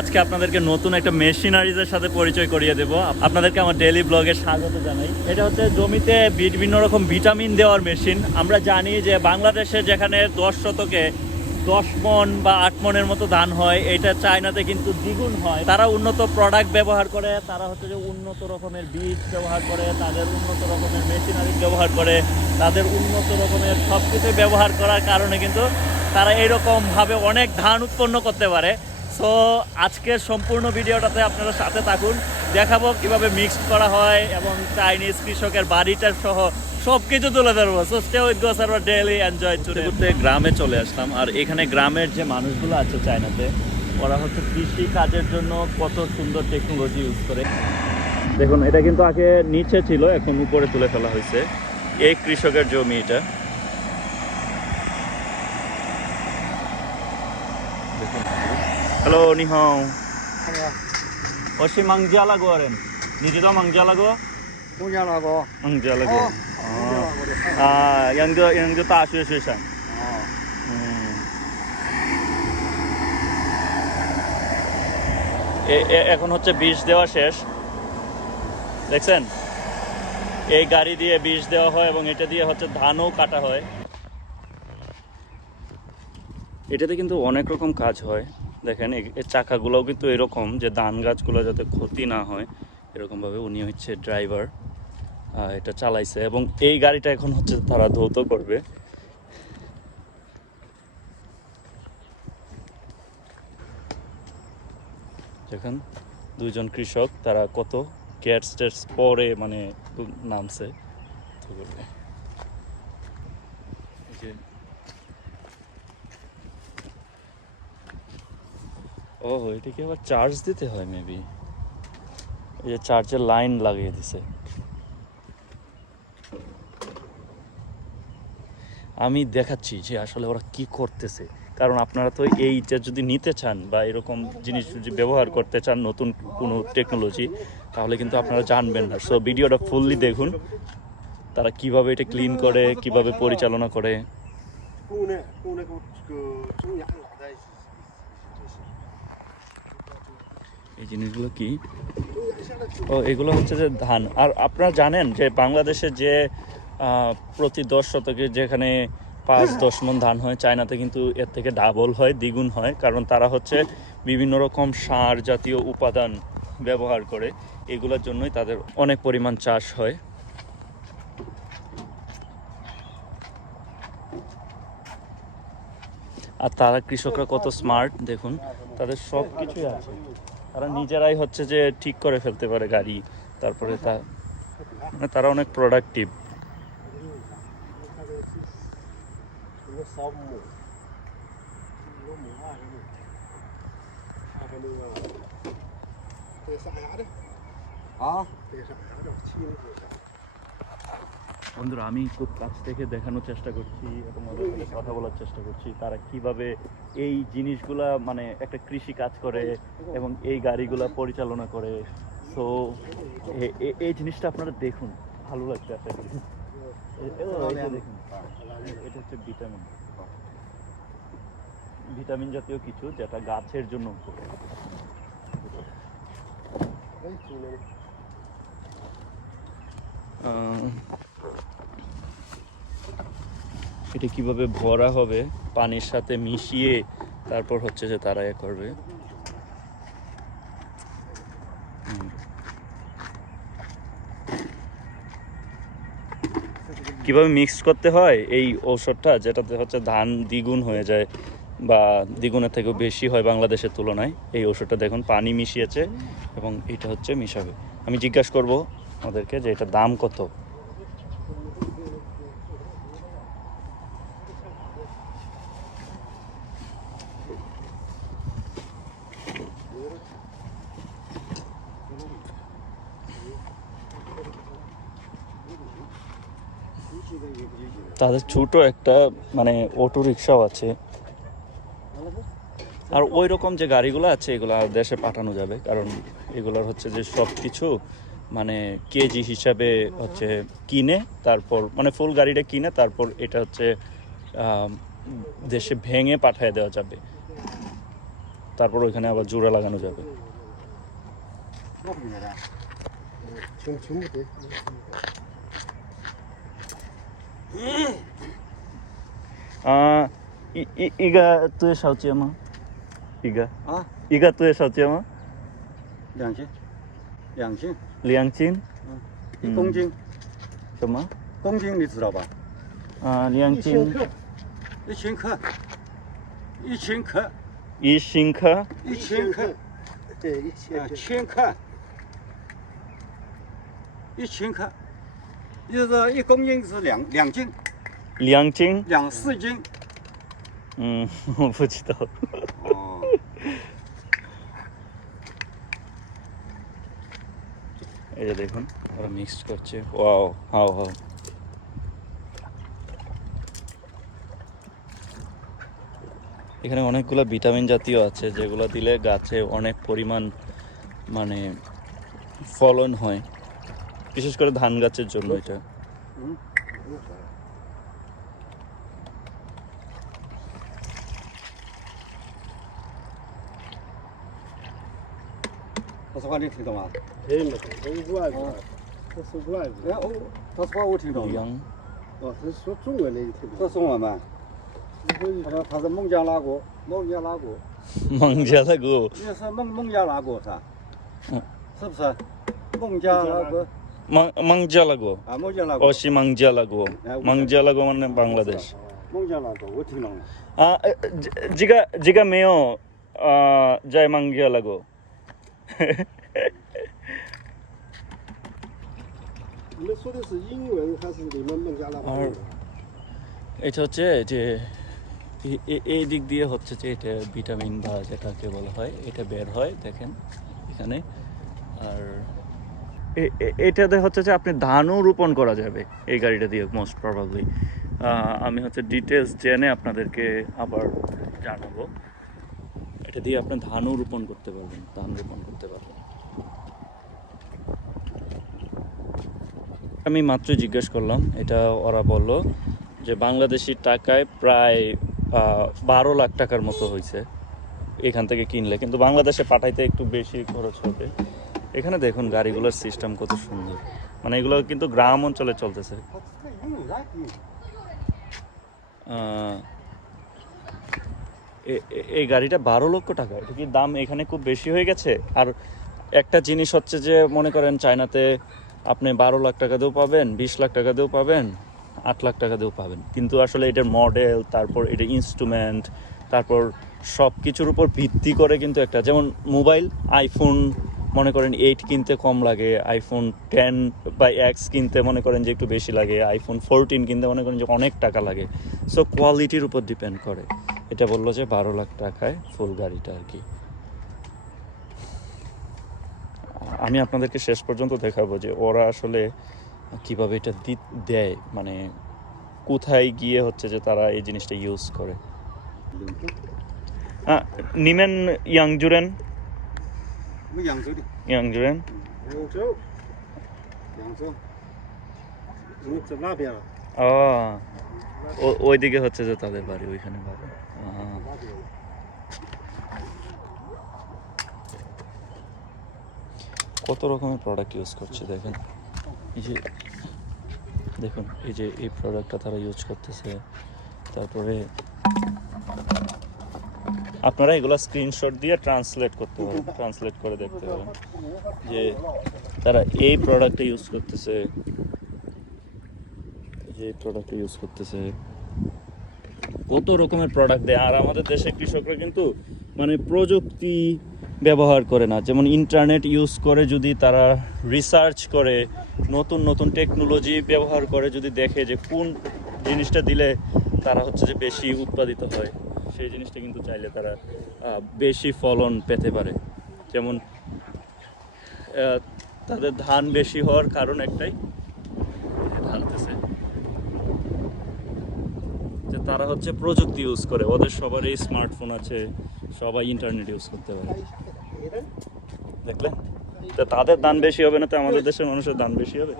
আজকে আপনাদেরকে নতুন একটা মেশিনারিজের সাথে পরিচয় করিয়ে দেব। আপনাদেরকে আমার ডেইলি ব্লগে স্বাগত জানাই। এটা হচ্ছে জমিতে বিভিন্ন রকম ভিটামিন দেওয়ার মেশিন। আমরা জানি যে বাংলাদেশে যেখানে 10 শতকে 10 মন বা 8 মনের মতো ধান হয়, এটা চায়নাতে কিন্তু দ্বিগুণ হয়। তারা উন্নত প্রোডাক্ট ব্যবহার করে, তারা হচ্ছে যে উন্নত রকমের বীজ ব্যবহার করে, তাদের উন্নত রকমের মেশিনারি ব্যবহার করে, তাদের উন্নত রকমের সব কিছু ব্যবহার করার কারণে কিন্তু তারা এরকমভাবে অনেক ধান উৎপন্ন করতে পারে। সো আজকের সম্পূর্ণ ভিডিওটাতে আপনারা সাথে থাকুন, দেখাবো কিভাবে মিক্সড করা হয় এবং চাইনিজ কৃষকের বাড়িটার সহ সব কিছু তুলে ধরবো। So stay with go sir, daily enjoy. ঘুরতে গ্রামে চলে আসলাম, আর এখানে গ্রামের যে মানুষগুলো আছে চায়নাতে, ওরা হচ্ছে কৃষি কাজের জন্য কত সুন্দর টেকনোলজি ইউজ করে। দেখুন, এটা কিন্তু আগে নিচে ছিল, এখন উপরে তুলে ফেলা হয়েছে। এই কৃষকের জমি এটা। দেখুন, হ্যালো, নিহাও। 어시 망지하려고 하는. 니지도 망지하려고? 공연하고 망지하려고. 공연하고 그래. 아, 양도 다슈 수산. এখন হচ্ছে বীজ দেওয়া শেষ, দেখছেন? এই গাড়ি দিয়ে বীজ দেওয়া হয় এবং এটা দিয়ে হচ্ছে ধানও কাটা হয়। এটাতে কিন্তু অনেক রকম কাজ হয়। দেখেন, এর চাকাগুলোও কিন্তু এরকম যে ধান গাছগুলো যাতে ক্ষতি না হয়, এরকমভাবে উনি হচ্ছে ড্রাইভার, এটা চালাইছে। এবং এই গাড়িটা এখন হচ্ছে তারা ধৌত করবে। দেখেন, দুইজন কৃষক, তারা কত কেয়ার স্টেটস পরে মানে নামছে। ও, এটাকে আবার চার্জ দিতে হয় মেবি। এই যে চার্জের লাইন লাগিয়ে দিছে। আমি দেখাচ্ছি যে আসলে ওরা কি করতেছে, কারণ আপনারা তো এইটা যদি নিতে চান বা এরকম জিনিস যদি ব্যবহার করতে চান, নতুন কোনো টেকনোলজি, তাহলে কিন্তু আপনারা জানবেন না। সো ভিডিওটা ফুললি দেখুন, তারা কিভাবে এটা ক্লিন করে, কিভাবে পরিচালনা করে। এই জিনিসগুলো কি? ও, এগুলো হচ্ছে যে ধান। আর আপনারা জানেন যে বাংলাদেশে যে প্রতি 10 শতকে যেখানে 5-10 মণ ধান হয়, চায়নাতে কিন্তু এর থেকে ডাবল হয়, দ্বিগুণ হয়। কারণ তারা হচ্ছে বিভিন্ন রকম সার জাতীয় উপাদান ব্যবহার করে, এগুলোর জন্যই তাদের অনেক পরিমাণ চাষ হয়। আর তারা কৃষকরা কত স্মার্ট দেখুন, তাদের সব কিছুই আছে। তারা নিজেরাই হচ্ছে যে ঠিক করে ফেলতে পারে গাড়ি, তারপরে মানে তারা অনেক প্রোডাক্টিভ। বন্ধুরা, আমি খুব কাছ থেকে দেখানোর চেষ্টা করছি এবং ওদের সাথে কথা বলার চেষ্টা করছি, তারা কিভাবে এই জিনিসগুলা মানে একটা কৃষি কাজ করে এবং এই গাড়িগুলা পরিচালনা করে। সো এই জিনিসটা আপনারা দেখুন, ভালো লাগবে আশা করি। দেখুন, এটা হচ্ছে ভিটামিন জাতীয় কিছু, যেটা গাছের জন্য এটা কিভাবে ভরা হবে, পানির সাথে মিশিয়ে তারপর হচ্ছে যে তারা এ করবে। কিভাবে মিক্স করতে হয় এই ঔষধটা, যেটাতে হচ্ছে ধান দ্বিগুণ হয়ে যায় বা দ্বিগুণের থেকেও বেশি হয় বাংলাদেশের তুলনায়। এই ওষুধটা দেখুন পানি মিশিয়েছে এবং এটা হচ্ছে মিশাবে। আমি জিজ্ঞাসা করব ওদেরকে যে এটার দাম কত। তাদের ছোট একটা মানে অটো রিক্সাও আছে, আর ওই রকম যে গাড়িগুলো আছে এগুলো দেশে পাঠানো যাবে, কারণ এগুলোর হচ্ছে যে সব কিছু মানে কেজি হিসাবে হচ্ছে কিনে, তারপর মানে ফুল গাড়িটা কিনে তারপর এটা হচ্ছে দেশে ভেঙে পাঠিয়ে দেওয়া যাবে। তারপর ওইখানে আবার জোড়া লাগানো যাবে। 뭐 그러냐? 전부 돼. 이가 또 샤오지마? 이가 啊， 이가 또 샤오지마? 2斤，2斤， 량진? 1公斤，什么？公斤你知道吧？ 량진 1000克，1000克， 2싱카 1000克， 네, 1000克，1000克，就是1公斤是2斤， 량진? 4斤。 我不知道。哦， এই যে দেখুন ওরা মিক্স করছে। ওয়াও, হাও হাও। এখানে অনেকগুলো ভিটামিন জাতীয় আছে যেগুলো দিলে গাছে অনেক পরিমাণ মানে ফলন হয়, বিশেষ করে ধান গাছের জন্য এটা। 他说话你听懂吗？ 제일 높아. 여기 구하지. 그래서 구하지. 哎，哦，他说话我听懂了。 량 어, 그래서 중국어 얘기 这 들어. 中文吗？他说他是孟加拉国，孟加拉国， 망자라고 你是孟加拉国是吧？嗯，是不是？孟加拉国 망자라고 啊，孟加拉国， 어시 망자라고 망자라고 মানে বাংলাদেশ। 孟加拉国，我听懂了。 지가 메요 자이 망자라고你们说的是英文还是你们孟加拉话？ আর এটা হচ্ছে যে এই দিক দিয়ে হচ্ছে যে এটা ভিটামিন বা যেটাকে বলা হয় এটা বের হয় দেখেন এখানে। আর এটাতে হচ্ছে যে আপনি ধানও রোপণ করা যাবে এই গাড়িটা দিয়ে মোস্ট প্রবাবলি। আমি হচ্ছে ডিটেলস জেনে আপনাদেরকে আবার জানাবো। এটা দিয়ে আপনি ধানও রোপণ করতে পারবেন, ধান রোপণ করতে পারবেন। আমি মাত্রই জিজ্ঞেস করলাম, এটা ওরা বলল যে বাংলাদেশি টাকায় প্রায় 12 লাখ টাকার মতো হয়েছে এখান থেকে কিনলে, কিন্তু বাংলাদেশে পাঠাইতে একটু বেশি খরচ হবে। এখানে দেখুন গাড়িগুলোর সিস্টেম কত সুন্দর, মানে এগুলো কিন্তু গ্রাম অঞ্চলে চলতেছে। এই গাড়িটা 12 লক্ষ টাকা, এটা কি দাম এখানে খুব বেশি হয়ে গেছে? আর একটা জিনিস হচ্ছে যে মনে করেন চায়নাতে আপনি 12 লাখ টাকা দিয়েও পাবেন, 20 লাখ টাকা দিয়েও পাবেন, 8 লাখ টাকা দিয়েও পাবেন, কিন্তু আসলে এটার মডেল, তারপর এটা ইনস্ট্রুমেন্ট, তারপর সব কিছুর উপর ভিত্তি করে কিন্তু একটা, যেমন মোবাইল আইফোন মনে করেন 8 কিনতে কম লাগে, আইফোন 10 বা X কিনতে মনে করেন যে একটু বেশি লাগে, আইফোন 14 কিনতে মনে করেন যে অনেক টাকা লাগে। সো কোয়ালিটির উপর ডিপেন্ড করে। এটা বললো যে 12 লাখ টাকায় ফুল গাড়িটা আর কি। আমি আপনাদেরকে শেষ পর্যন্ত দেখাবো যে ওরা আসলে কিভাবে এটা দেয়, মানে কোথায় গিয়ে হচ্ছে যে তারা এই জিনিসটা ইউজ করে। নিমেন ইয়াংজুরেন 我们扬州的， ইয়াংজুরেন 扬州，扬州。你们在那边啊？ ওইদিকে হচ্ছে যে তাদের বাড়ি, ওইখানে বাড়ি। কত রকমের প্রোডাক্ট ইউজ করছে দেখেন, এই যে দেখুন এই যে এই প্রোডাক্টটা তারা ইউজ করতেছে। তারপরে আপনারা এগুলো স্ক্রিনশট দিয়ে ট্রান্সলেট করতে পারেন, ট্রান্সলেট করে দেখতে পারেন যে তারা এই প্রোডাক্টটা ইউজ করতেছে, যে প্রোডাক্ট ইউজ করতেছে, কত রকমের প্রোডাক্ট দেয়। আর আমাদের দেশে কৃষকরা কিন্তু মানে প্রযুক্তি ব্যবহার করে না, যেমন ইন্টারনেট ইউজ করে, যদি তারা রিসার্চ করে নতুন নতুন টেকনোলজি ব্যবহার করে, যদি দেখে যে কোন জিনিসটা দিলে তারা হচ্ছে যে বেশি উৎপাদিত হয়, সেই জিনিসটা কিন্তু চাইলে তারা বেশি ফলন পেতে পারে। যেমন তাদের ধান বেশি হওয়ার কারণ একটাই, ঢালতেছে যে তারা হচ্ছে প্রযুক্তি ইউজ করে, ওদের সবারই স্মার্টফোন আছে, সবাই ইন্টারনেট ইউজ করতে পারে। দেখলেন, তো তাদের দান বেশি হবে না তো আমাদের দেশের মানুষের দান বেশি হবে?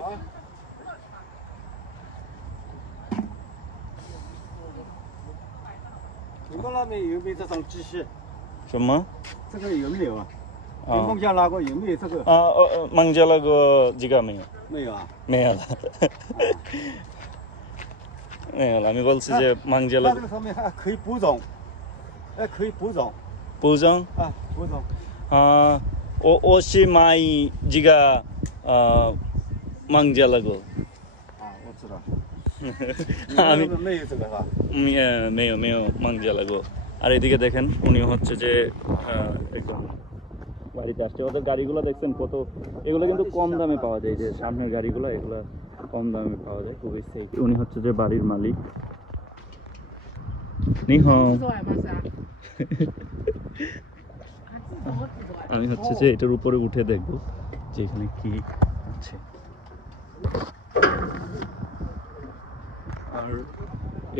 你们那边有没有这种机器？什么？这个有没有啊？啊跟孟加拉国有没有这个？啊孟加拉国这个没有，没有啊。没有了。没有了，আমি বলছি যে মাংজেলা 它这个上面还可以补种，哎，可以补种 বুঝং 啊，补种。 ওশিমাই জিগা মাংজেলাগো 啊，我知道。আমি没有这个是吧？মেয় মাংজেলাগো। আর এদিকে দেখেন উনি হচ্ছে যে একদম বাড়িতে আসছে। ওদের গাড়িগুলো দেখছেন কত, এগুলো কিন্তু কম দামে পাওয়া যায়, যে সামনের গাড়িগুলো এগুলো কম দামে পাওয়া যায়, খুবই সেফ। উনি হচ্ছে যে বাড়ির মালিক। নিহো, আমি হচ্ছে যে এটার উপরে উঠে দেখবো যে এখানে কি আছে। আর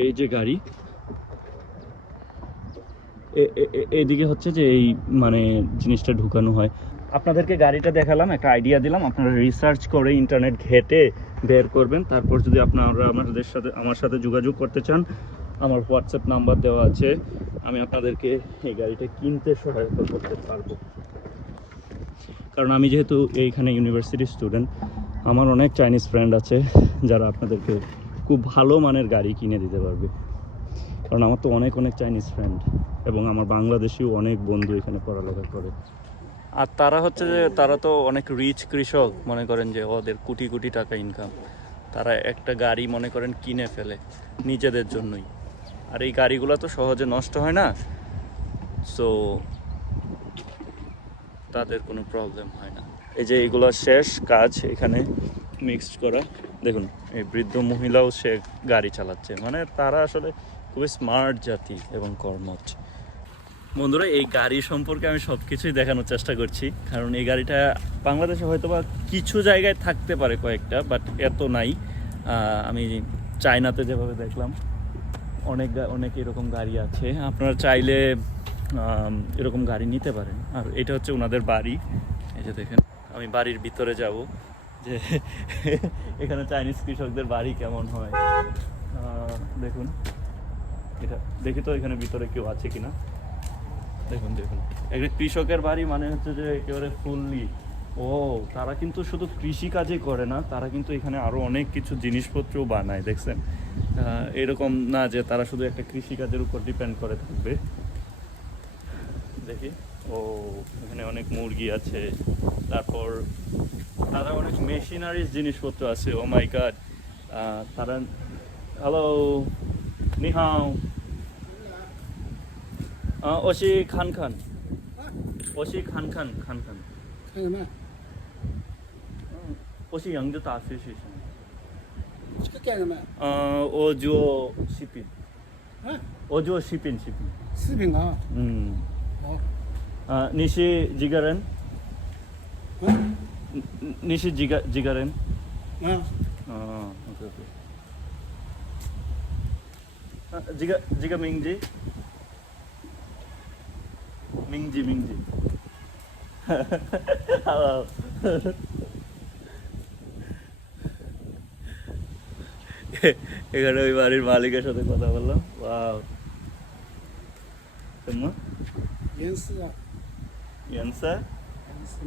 এই যে গাড়ি, এইদিকে হচ্ছে যে এই মানে জিনিসটা ঢুকানো হয়। আপনাদেরকে গাড়িটা দেখালাম, একটা আইডিয়া দিলাম, আপনারা রিসার্চ করে ইন্টারনেট ঘেটে বের করবেন। তারপর যদি আপনারা আমার সাথে যোগাযোগ করতে চান, আমার হোয়াটসঅ্যাপ নাম্বার দেওয়া আছে, আমি আপনাদেরকে এই গাড়িটা কিনতে সহায়তা করতে পারবো। কারণ আমি যেহেতু এইখানে ইউনিভার্সিটির স্টুডেন্ট, আমার অনেক চাইনিজ ফ্রেন্ড আছে যারা আপনাদেরকে খুব ভালো মানের গাড়ি কিনে দিতে পারবে। কারণ আমার তো অনেক চাইনিজ ফ্রেন্ড, এবং আমার বাংলাদেশিও অনেক বন্ধু এখানে পড়ালেখা করে। আর তারা হচ্ছে যে তারা তো অনেক রিচ কৃষক, মনে করেন যে ওদের কোটি কোটি টাকা ইনকাম, তারা একটা গাড়ি মনে করেন কিনে ফেলে নিজেদের জন্যই। আর এই গাড়িগুলো তো সহজে নষ্ট হয় না, সো তাদের কোনো প্রবলেম হয় না। এই যে এইগুলো শেষ কাজ এখানে মিক্সড করা, দেখুন এই বৃদ্ধ মহিলাও সে গাড়ি চালাচ্ছে, মানে তারা আসলে খুবই স্মার্ট জাতি এবং কর্মঠ। বন্ধুরা, এই গাড়ি সম্পর্কে আমি সব কিছুই দেখানোর চেষ্টা করছি, কারণ এই গাড়িটা বাংলাদেশে হয়তো বা কিছু জায়গায় থাকতে পারে কয়েকটা, বাট এত নাই। আমি চায়নাতে যেভাবে দেখলাম অনেক এরকম গাড়ি আছে, আপনারা চাইলে এরকম গাড়ি নিতে পারেন। আর এটা হচ্ছে ওনাদের বাড়ি, এই যে দেখেন। আমি বাড়ির ভিতরে যাব, যে এখানে চাইনিজ কৃষকদের বাড়ি কেমন হয় দেখুন। এটা দেখি তো এখানে ভিতরে কেউ আছে কিনা। দেখুন একটা কৃষকের বাড়ি মানে হচ্ছে যে একেবারে ফুললি, তারা কিন্তু শুধু কৃষি কাজই করে না, তারা কিন্তু এখানে আরো অনেক কিছু জিনিসপত্রও বানায়, দেখছেন। এরকম না যে তারা শুধু একটা কৃষি কাজের উপর ডিপেন্ড করে থাকবে। দেখি, এখানে অনেক মুরগি আছে, তারপর তারা অনেক মেশিনারিজ জিনিসপত্র আছে। ও মাই গড, তারা হ্যালো নিহাও ওশি খান খান ওশি খান খান খান খান 看什么？ ওশি 양주 다 쓸 수 있어요. 这个干什么？ 오주오 시핀 啊， 오주오 시핀 视频啊。好。 니시 지가렌 嗯。 니시 지가렌 啊。 오케이 지가 민지 Hello. এখানে ওই বাড়ির মালিকের সাথে কথা বললাম। ওয়াও, কেমন 严丝啊。 ইয়ানসা 严丝。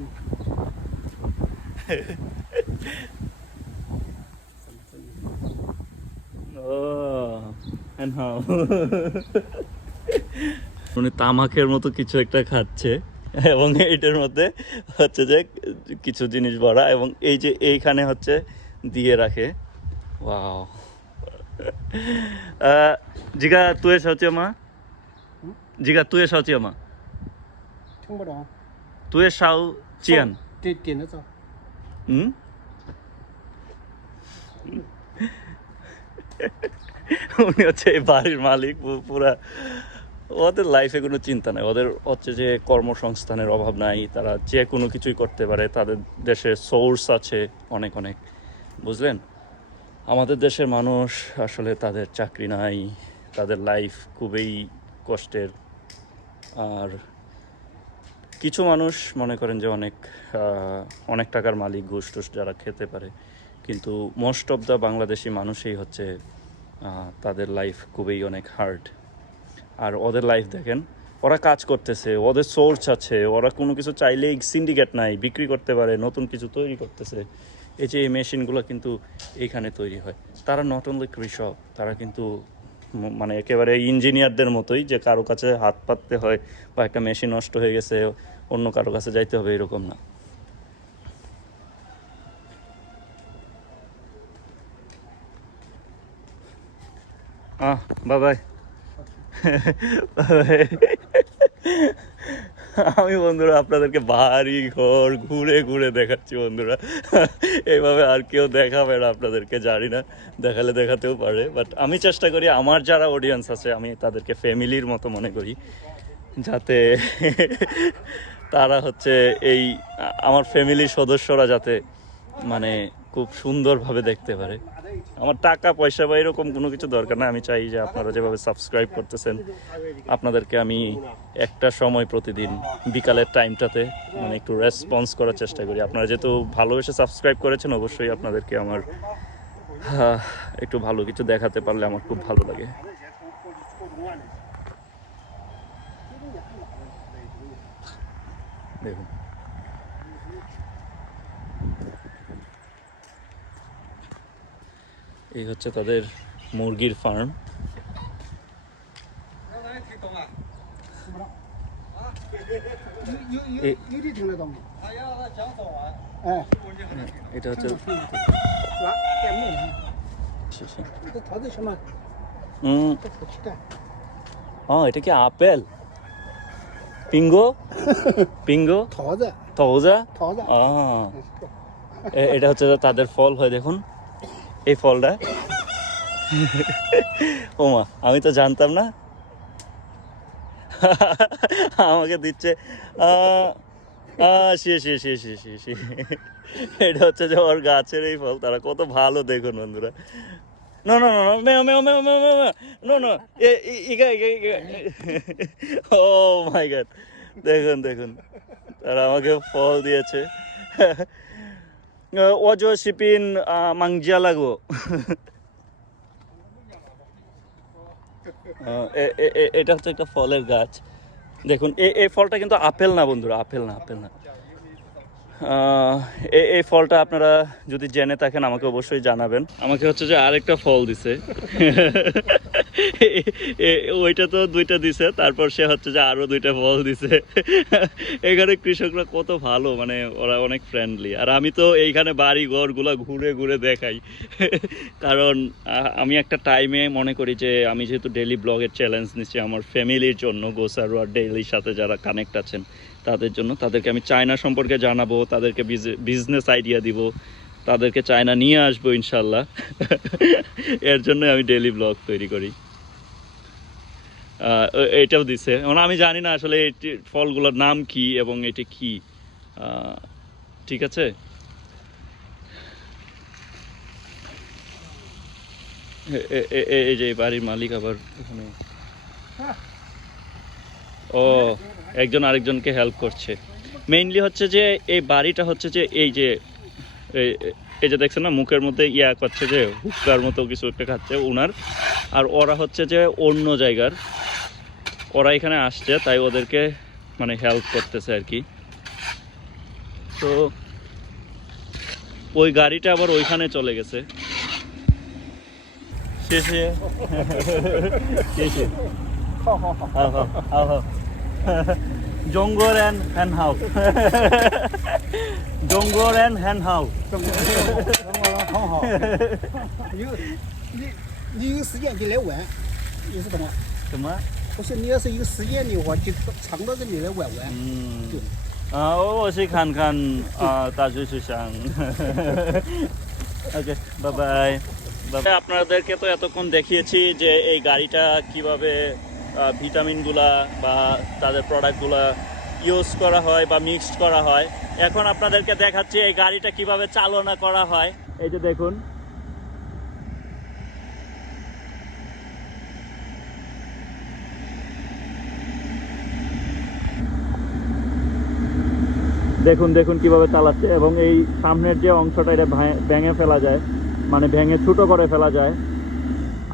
ও এন্ড হাউ উনি তামাকের মতো কিছু একটা খাচ্ছে, এবং এইটার মধ্যে হচ্ছে যে কিছু জিনিস ভরা, এবং এই যে এইখানে হচ্ছে দিয়ে রাখে। ওয়াও। জিগা তুই সাউচিয়ামা, জিগা তুই সাউচিয়ামা, 听不懂。 তুই সাউ চিয়ান। 点着照。 উনি হচ্ছে এই বাড়ির মালিক পুরা। ওদের লাইফে কোনো চিন্তা নাই, ওদের হচ্ছে যে কর্মসংস্থানের অভাব নাই, তারা যে কোনো কিছুই করতে পারে, তাদের দেশে সোর্স আছে অনেক, বুঝলেন। আমাদের দেশের মানুষ আসলে তাদের চাকরি নাই, তাদের লাইফ খুবই কষ্টের। আর কিছু মানুষ মনে করেন যে অনেক টাকার মালিক, ঘুষ টুস যারা খেতে পারে, কিন্তু মোস্ট অফ দ্য বাংলাদেশি মানুষই হচ্ছে তাদের লাইফ খুবই অনেক হার্ড। আর ওদের লাইফ দেখেন, ওরা কাজ করতেছে, ওদের সোর্স আছে, ওরা কোনো কিছু চাইলেই সিন্ডিকেট নাই, বিক্রি করতে পারে, নতুন কিছু তৈরি করতেছে। এই যে এই মেশিনগুলো কিন্তু এইখানে তৈরি হয়। তারা নট অনলি কৃষক, তারা কিন্তু মানে একেবারে ইঞ্জিনিয়ারদের মতোই, যে কারো কাছে হাত পাততে হয় বা একটা মেশিন নষ্ট হয়ে গেছে অন্য কারো কাছে যাইতে হবে এরকম না। বাবাই আমি বন্ধুরা আপনাদেরকে বাড়ি ঘর ঘুরে ঘুরে দেখাচ্ছি বন্ধুরা, এইভাবে আর কেউ দেখাবে না আপনাদেরকে, জানি না, দেখালে দেখাতেও পারে, বাট আমি চেষ্টা করি আমার যারা অডিয়েন্স আছে আমি তাদেরকে ফ্যামিলির মতো মনে করি, যাতে তারা হচ্ছে এই আমার ফ্যামিলির সদস্যরা যাতে মানে খুব সুন্দরভাবে দেখতে পারে। আমার টাকা পয়সা বা এরকম কোনো কিছু দরকার না, আমি চাই যে আপনারা যেভাবে সাবস্ক্রাইব করতেছেন আপনাদেরকে আমি একটা সময় প্রতিদিন বিকালের টাইমটাতে মানে একটু রেসপন্স করার চেষ্টা করি। আপনারা যেহেতু ভালোবেসে সাবস্ক্রাইব করেছেন অবশ্যই আপনাদেরকে আমার একটু ভালো কিছু দেখাতে পারলে আমার খুব ভালো লাগে। দেখুন এই হচ্ছে তাদের মুরগির ফার্ম। এটা হচ্ছে এটা কি আপেল? পিঙ্গো পিঙ্গো তওজা। এটা হচ্ছে তাদের ফল হয়, দেখুন এই ফলটা। ওমা আমি তো জানতাম না, আমাকে দিচ্ছে। এটা হচ্ছে যে ওর গাছের এই ফল, তারা কত ভালো দেখুন বন্ধুরা। No, no, no, no, meo, meo, meo, meo, meo, meo. No, no, iga. Oh my God, দেখুন দেখুন তারা আমাকে ফল দিয়েছে। ওজো শিপিন মাংজিয়া লাগো। এটা হচ্ছে একটা ফলের গাছ, দেখুন এই ফলটা কিন্তু আপেল না বন্ধুরা, আপেল না। এই ফলটা আপনারা যদি জেনে থাকেন আমাকে অবশ্যই জানাবেন। আমাকে হচ্ছে যে আরেকটা ফল দিছে, ওইটা তো দুইটা দিছে, তারপর সে হচ্ছে যে আরো দুইটা ফল দিছে। এখানে কৃষকরা কত ভালো, মানে ওরা অনেক ফ্রেন্ডলি। আর আমি তো এইখানে বাড়ি ঘরগুলো ঘুরে ঘুরে দেখাই, কারণ আমি একটা টাইমে মনে করি যে আমি যেহেতু ডেইলি ব্লগের চ্যালেঞ্জ নিচ্ছি আমার ফ্যামিলির জন্য, গোসারোয়ার ডেইলির সাথে যারা কানেক্ট আছেন তাদের জন্য, তাদেরকে আমি চায়না সম্পর্কে জানাবো, তাদেরকে বিজনেস আইডিয়া দিব, তাদেরকে চায়না নিয়ে আসবো ইনশাল্লাহ। এর জন্য আমি ডেইলি ব্লগ তৈরি করি। এটাও দিছে, মানে আমি জানি না আসলে এই ফলগুলোর নাম কি এবং এটা কি, ঠিক আছে। এই যে বাড়ির মালিক আবার ওখানে, ও একজন আরেকজনকে হেল্প করছে। মেইনলি হচ্ছে যে এই বাড়িটা হচ্ছে যে এই যে দেখছেন না মুখের মধ্যে ইয়া করছে যে হুক্কার মতো কিছু একটা খাচ্ছে ওনার, আর ওরা হচ্ছে যে অন্য জায়গার, ওরা এখানে আসছে তাই ওদেরকে মানে হেল্প করতেছে আর কি। তো ওই গাড়িটা আবার ওইখানে চলে গেছে। শেষে জঙ্গল হ্যান্ড হাউ, জঙ্গল হ্যান্ড হাউ।你有时间就来玩，你是懂吗？什么？我说你要是有时间的话，就常到这里来玩玩。我是看看大学生。ওকে, বাই বাই। আপনাদেরকে তো এতক্ষণ দেখিয়েছি যে এই গাড়িটা কিভাবে ভিটামিনগুলা বা তাদের প্রোডাক্টগুলা ইউজ করা হয় বা মিক্সড করা হয়। এখন আপনাদেরকে দেখাচ্ছি এই গাড়িটা কিভাবে চালনা করা হয়। এই যে দেখুন, দেখুন কিভাবে চালাচ্ছে, এবং এই সামনের যে অংশটা এটা ভেঙে ফেলা যায়, মানে ভেঙে ছোটো করে ফেলা যায়।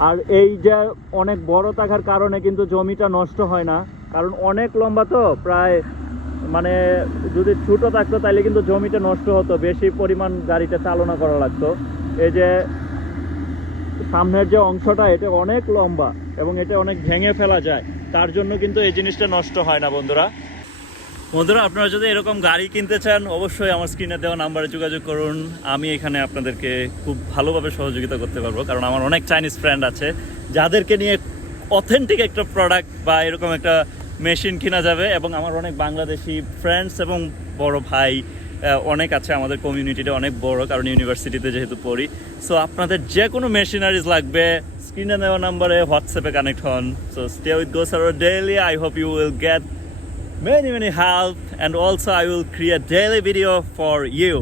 আর এই যে অনেক বড় থাকার কারণে কিন্তু জমিটা নষ্ট হয় না, কারণ অনেক লম্বা তো, প্রায় মানে যদি ছোট থাকতো তাহলে কিন্তু জমিটা নষ্ট হতো, বেশি পরিমাণ গাড়িটা চালনা করা লাগতো। এই যে সামনের যে অংশটা এটা অনেক লম্বা এবং এটা অনেক ভেঙে ফেলা যায়, তার জন্য কিন্তু এই জিনিসটা নষ্ট হয় না বন্ধুরা। বন্ধুরা, আপনারা যদি এরকম গাড়ি কিনতে চান অবশ্যই আমার স্ক্রিনে দেওয়া নাম্বারে যোগাযোগ করুন। আমি এখানে আপনাদেরকে খুব ভালোভাবে সহযোগিতা করতে পারবো, কারণ আমার অনেক চাইনিজ ফ্রেন্ড আছে যাদেরকে নিয়ে অথেন্টিক একটা প্রোডাক্ট বা এরকম একটা মেশিন কেনা যাবে, এবং আমার অনেক বাংলাদেশি ফ্রেন্ডস এবং বড় ভাই অনেক আছে। আমাদের কমিউনিটিটা অনেক বড়, কারণ ইউনিভার্সিটিতে যেহেতু পড়ি। সো আপনাদের যে কোনো মেশিনারিজ লাগবে স্ক্রিনে দেওয়া নাম্বারে হোয়াটসঅ্যাপে কানেক্ট হন। So stay with Gosaro daily. I hope you will get many help, and also I will create daily video for you.